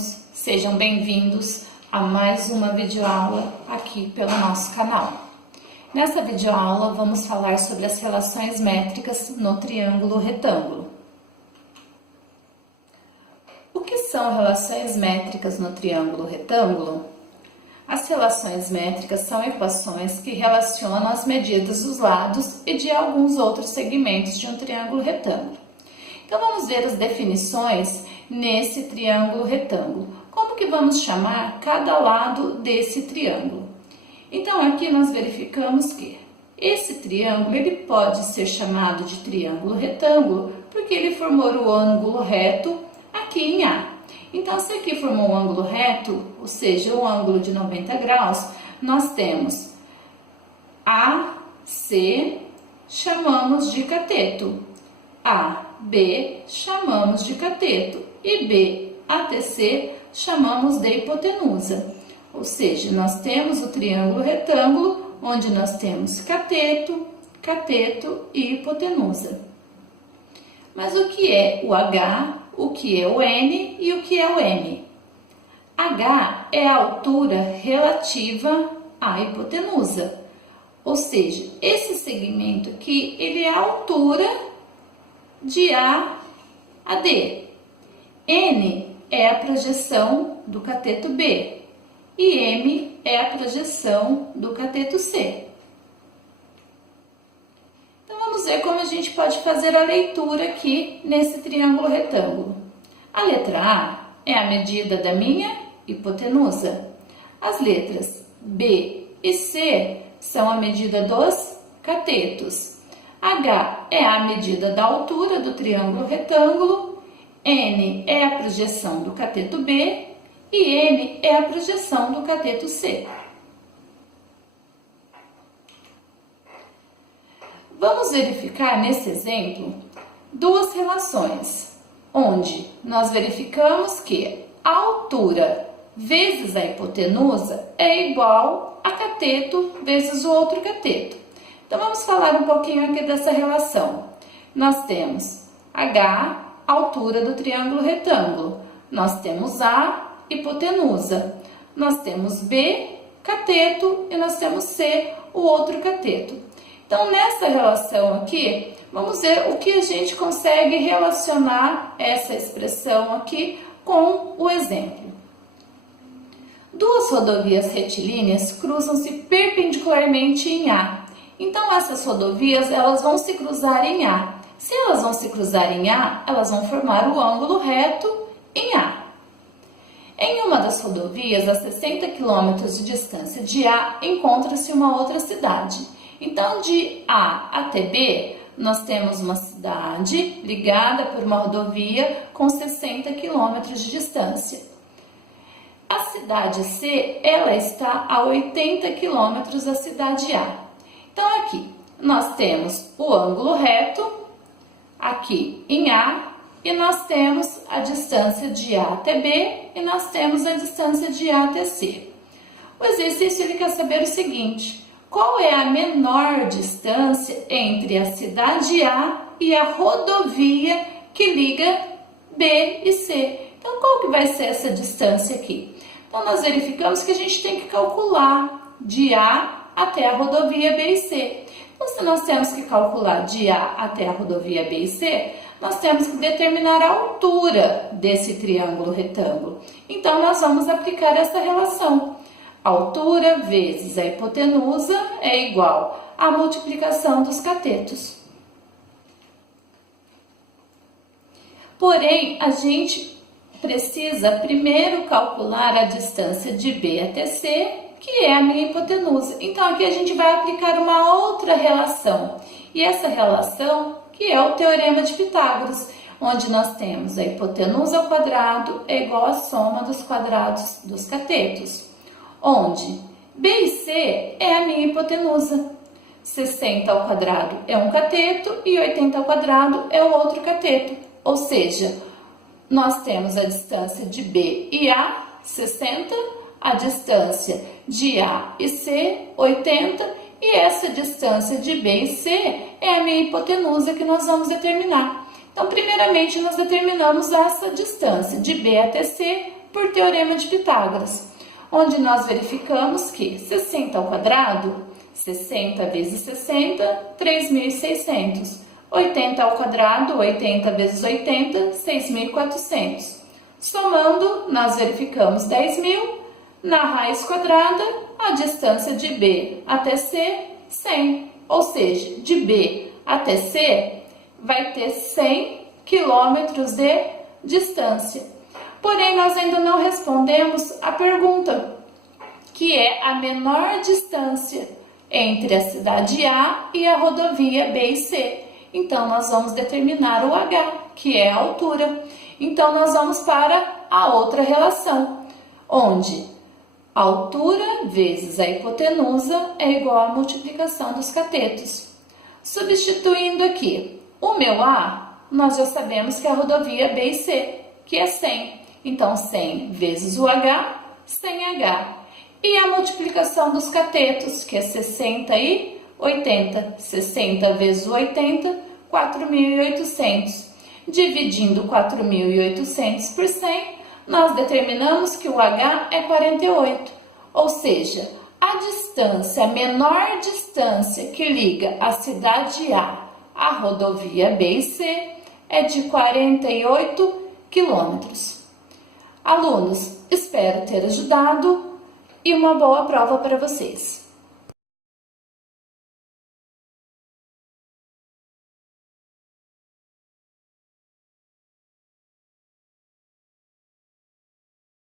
alunos, sejam bem-vindos a mais uma videoaula aqui pelo nosso canal. Nessa videoaula vamos falar sobre as relações métricas no triângulo retângulo. O que são relações métricas no triângulo retângulo? As relações métricas são equações que relacionam as medidas dos lados e de alguns outros segmentos de um triângulo retângulo. Então vamos ver as definições nesse triângulo retângulo. Como que vamos chamar cada lado desse triângulo? Então aqui nós verificamos que esse triângulo ele pode ser chamado de triângulo retângulo porque ele formou o ângulo reto aqui em A. Então se aqui formou um ângulo reto, ou seja, um ângulo de 90 graus, nós temos AC, chamamos de cateto. AB chamamos de cateto e BATC chamamos de hipotenusa. Ou seja, nós temos o triângulo retângulo, onde nós temos cateto, cateto e hipotenusa. Mas o que é o H, o que é o N e o que é o M? H é a altura relativa à hipotenusa. Ou seja, esse segmento aqui, ele é a altura de A a D. N é a projeção do cateto B e M é a projeção do cateto C. Então vamos ver como a gente pode fazer a leitura aqui nesse triângulo retângulo. A letra A é a medida da minha hipotenusa. As letras B e C são a medida dos catetos. H é a medida da altura do triângulo retângulo, N é a projeção do cateto B e M é a projeção do cateto C. Vamos verificar nesse exemplo duas relações, onde nós verificamos que a altura vezes a hipotenusa é igual a cateto vezes o outro cateto. Então, vamos falar um pouquinho aqui dessa relação. Nós temos H, altura do triângulo retângulo. Nós temos A, hipotenusa. Nós temos B, cateto, e nós temos C, o outro cateto. Então, nessa relação aqui, vamos ver o que a gente consegue relacionar essa expressão aqui com o exemplo. Duas rodovias retilíneas cruzam-se perpendicularmente em A. Então, essas rodovias, elas vão se cruzar em A. Se elas vão se cruzar em A, elas vão formar o ângulo reto em A. Em uma das rodovias, a 60 km de distância de A, encontra-se uma outra cidade. Então, de A até B, nós temos uma cidade ligada por uma rodovia com 60 km de distância. A cidade C, ela está a 80 km da cidade A. Então, aqui nós temos o ângulo reto, aqui em A, e nós temos a distância de A até B, e nós temos a distância de A até C. O exercício ele quer saber o seguinte: qual é a menor distância entre a cidade A e a rodovia que liga B e C? Então, qual que vai ser essa distância aqui? Então, nós verificamos que a gente tem que calcular de A até a rodovia B e C. Então, se nós temos que calcular de A até a rodovia B e C, nós temos que determinar a altura desse triângulo retângulo. Então, nós vamos aplicar essa relação. Altura vezes a hipotenusa é igual à multiplicação dos catetos. Porém, a gente precisa primeiro calcular a distância de B até C, que é a minha hipotenusa. Então, aqui a gente vai aplicar uma outra relação. E essa relação, que é o Teorema de Pitágoras, onde nós temos a hipotenusa ao quadrado é igual à soma dos quadrados dos catetos. Onde B e C é a minha hipotenusa. 60 ao quadrado é um cateto e 80 ao quadrado é o outro cateto. Ou seja, nós temos a distância de B e A, 60, a distância de A e C, 80, e essa distância de B e C é a minha hipotenusa que nós vamos determinar. Então, primeiramente, nós determinamos essa distância de B até C por teorema de Pitágoras, onde nós verificamos que 60 ao quadrado, 60 vezes 60, 3.600. 80 ao quadrado, 80 vezes 80, 6.400. Somando, nós verificamos 10.000. Na raiz quadrada, a distância de B até C, 100. Ou seja, de B até C vai ter 100 quilômetros de distância. Porém, nós ainda não respondemos a pergunta, que é a menor distância entre a cidade A e a rodovia B e C. Então, nós vamos determinar o H, que é a altura. Então, nós vamos para a outra relação, onde a altura vezes a hipotenusa é igual à multiplicação dos catetos. Substituindo aqui o meu A, nós já sabemos que é a rodovia B e C, que é 100. Então, 100 vezes o H, 100H. E a multiplicação dos catetos, que é 60 e 80. 60 vezes o 80, 4.800. Dividindo 4.800 por 100, nós determinamos que o H é 48. Ou seja, a distância, a menor distância que liga a cidade A à rodovia B e C é de 48 quilômetros. Alunos, espero ter ajudado e uma boa prova para vocês.